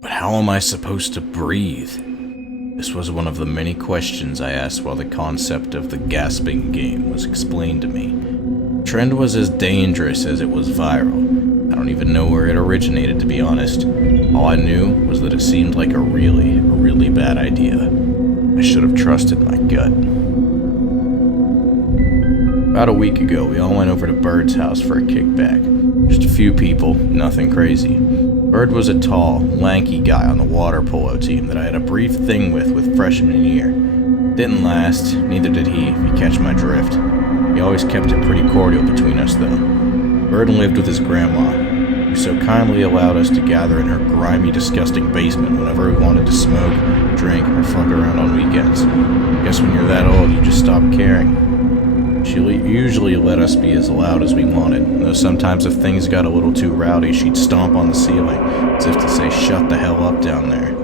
But how am I supposed to breathe? This was one of the many questions I asked while the concept of the Gasping Game was explained to me. The trend was as dangerous as it was viral. I don't even know where it originated, to be honest. All I knew was that it seemed like a really bad idea. I should have trusted my gut. About a week ago, we all went over to Bird's house for a kickback. Just a few people, nothing crazy. Bird was a tall, lanky guy on the water polo team that I had a brief thing with freshman year. Didn't last, neither did he, if you catch my drift. He always kept it pretty cordial between us, though. Bird lived with his grandma, who so kindly allowed us to gather in her grimy, disgusting basement whenever we wanted to smoke, drink, or fuck around on weekends. Guess when you're that old, you just stop caring. She usually let us be as loud as we wanted, though sometimes if things got a little too rowdy, she'd stomp on the ceiling, as if to say, "Shut the hell up down there."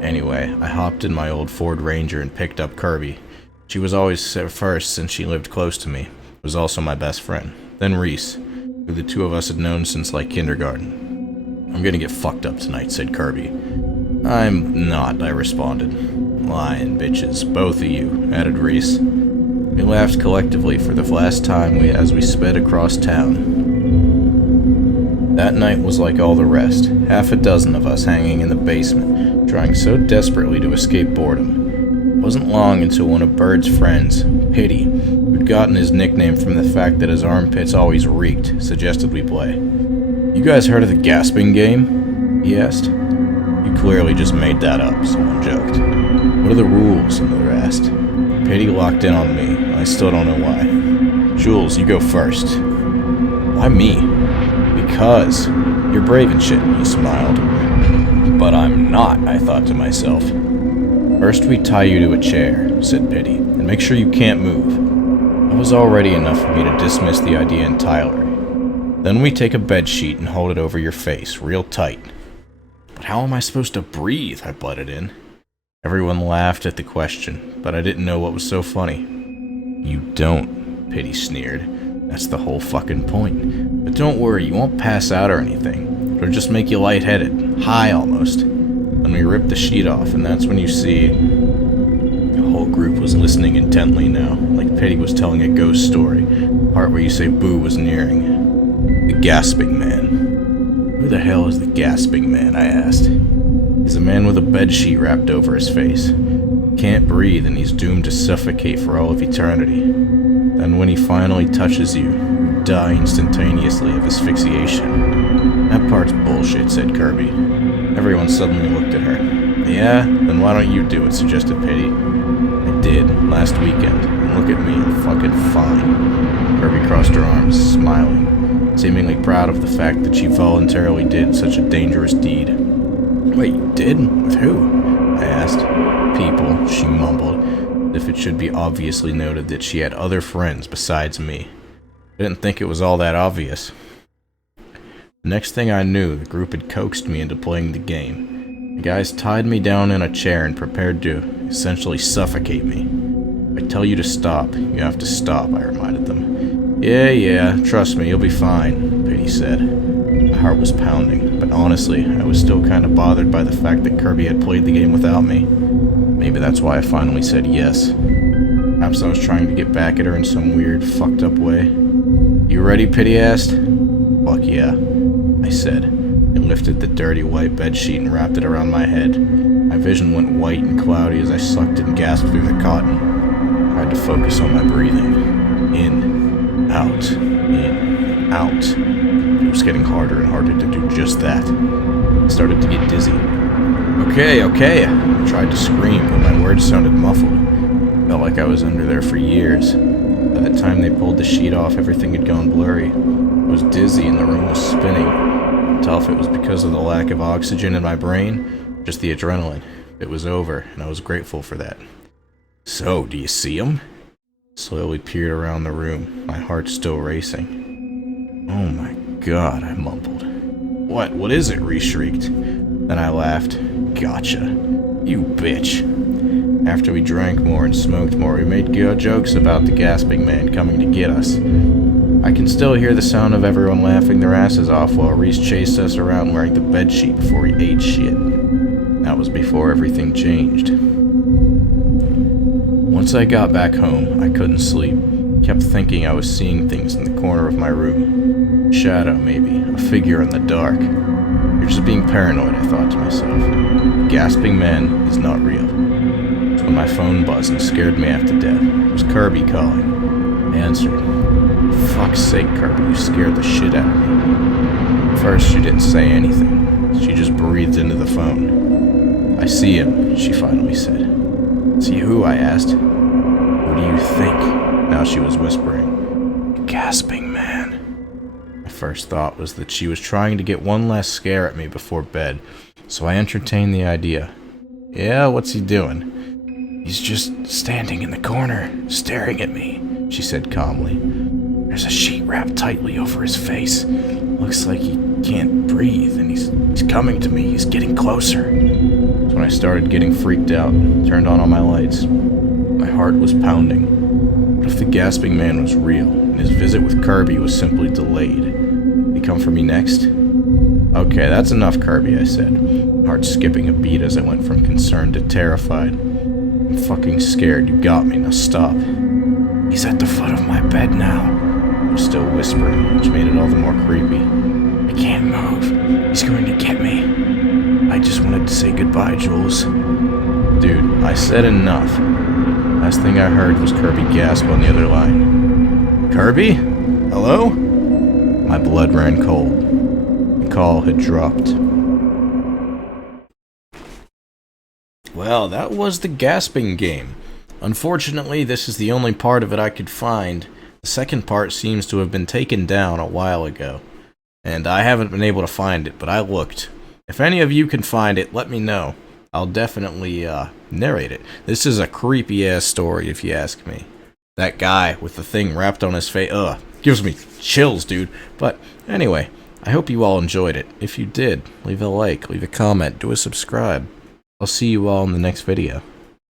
Anyway, I hopped in my old Ford Ranger and picked up Kirby. She was always first since she lived close to me, was also my best friend. Then Reese, who the two of us had known since like kindergarten. "I'm gonna get fucked up tonight," said Kirby. "I'm not," I responded. "Lying bitches, both of you," added Reese. We laughed collectively for the last time as we sped across town. That night was like all the rest, half a dozen of us hanging in the basement, trying so desperately to escape boredom. It wasn't long until one of Bird's friends, Pity, who'd gotten his nickname from the fact that his armpits always reeked, suggested we play. "You guys heard of the Gasping Game?" he asked. "You clearly just made that up," someone joked. "What are the rules?" another asked. Pity locked in on me. I still don't know why. "Jules, you go first." "Why me?" "Because you're brave and shit," he smiled. "But I'm not," I thought to myself. "First we tie you to a chair," said Pity, "and make sure you can't move." That was already enough for me to dismiss the idea entirely. "Then we take a bed sheet and hold it over your face, real tight." "But how am I supposed to breathe?" I butted in. Everyone laughed at the question, but I didn't know what was so funny. "You don't," Pity sneered. "That's the whole fucking point. But don't worry, you won't pass out or anything. It'll just make you lightheaded, high almost." Then we ripped the sheet off, and that's when you see... The whole group was listening intently now, like Pity was telling a ghost story, the part where you say Boo was nearing. "The Gasping Man." "Who the hell is the Gasping Man?" I asked. "He's a man with a bedsheet wrapped over his face. Can't breathe and he's doomed to suffocate for all of eternity. Then when he finally touches you, you die instantaneously of asphyxiation." "That part's bullshit," said Kirby. Everyone suddenly looked at her. "Yeah? Then why don't you do it?" suggested Pity. "I did, last weekend, and look at me, I'm fucking fine." Kirby crossed her arms, smiling, seemingly proud of the fact that she voluntarily did such a dangerous deed. "Wait, you did? With who?" I asked. "People," she mumbled, as if it should be obviously noted that she had other friends besides me. I didn't think it was all that obvious. The next thing I knew, the group had coaxed me into playing the game. The guys tied me down in a chair and prepared to essentially suffocate me. "If I tell you to stop, you have to stop," I reminded them. Yeah, trust me, you'll be fine," Pity said. My heart was pounding, but honestly, I was still kind of bothered by the fact that Kirby had played the game without me. Maybe that's why I finally said yes. Perhaps I was trying to get back at her in some weird, fucked up way. "You ready?" Pity asked. "Fuck yeah," I said, and lifted the dirty white bedsheet and wrapped it around my head. My vision went white and cloudy as I sucked and gasped through the cotton. I had to focus on my breathing. In, out, in, out. It was getting harder and harder to do just that. I started to get dizzy. Okay, I tried to scream, but my words sounded muffled. Felt like I was under there for years. By the time they pulled the sheet off, everything had gone blurry. I was dizzy and the room was spinning. I couldn't tell if it was because of the lack of oxygen in my brain, or just the adrenaline. It was over, and I was grateful for that. "So, do you see him?" Slowly peered around the room, my heart still racing. "Oh my God," I mumbled. What is it?" Reese shrieked. Then I laughed. "Gotcha. You bitch." After we drank more and smoked more, we made jokes about the Gasping Man coming to get us. I can still hear the sound of everyone laughing their asses off while Reese chased us around wearing the bedsheet before he ate shit. That was before everything changed. Once I got back home, I couldn't sleep. Kept thinking I was seeing things in the corner of my room. Shadow, maybe. A figure in the dark. You're just being paranoid, I thought to myself. Gasping Man is not real. It's when my phone buzzed and scared me half to death. It was Kirby calling. I answered. Fuck's sake, Kirby, you scared the shit out of me. First, she didn't say anything. She just breathed into the phone. I see him, she finally said. See who? I asked. Who do you think? Now she was whispering. Gasping Man. My first thought was that she was trying to get one last scare at me before bed, so I entertained the idea. Yeah, what's he doing? He's just standing in the corner, staring at me, she said calmly. There's a sheet wrapped tightly over his face. Looks like he can't breathe, and he's coming to me. He's getting closer. That's when I started getting freaked out, turned on all my lights. My heart was pounding. What if the Gasping Man was real, and his visit with Kirby was simply delayed? Did he come for me next? Okay, that's enough, Kirby, I said, heart skipping a beat as I went from concerned to terrified. I'm fucking scared. You got me. Now stop. He's at the foot of my bed now. I was still whispering, which made it all the more creepy. I can't move. He's going to get me. I just wanted to say goodbye, Jules. Dude, I said enough. Last thing I heard was Kirby gasp on the other line. Kirby? Hello? My blood ran cold. The call had dropped. Well, that was the Gasping Game. Unfortunately, this is the only part of it I could find. The second part seems to have been taken down a while ago, and I haven't been able to find it, but I looked. If any of you can find it, let me know. I'll definitely narrate it. This is a creepy-ass story, if you ask me. That guy with the thing wrapped on his face, gives me chills, dude. But anyway, I hope you all enjoyed it. If you did, leave a like, leave a comment, do a subscribe. I'll see you all in the next video.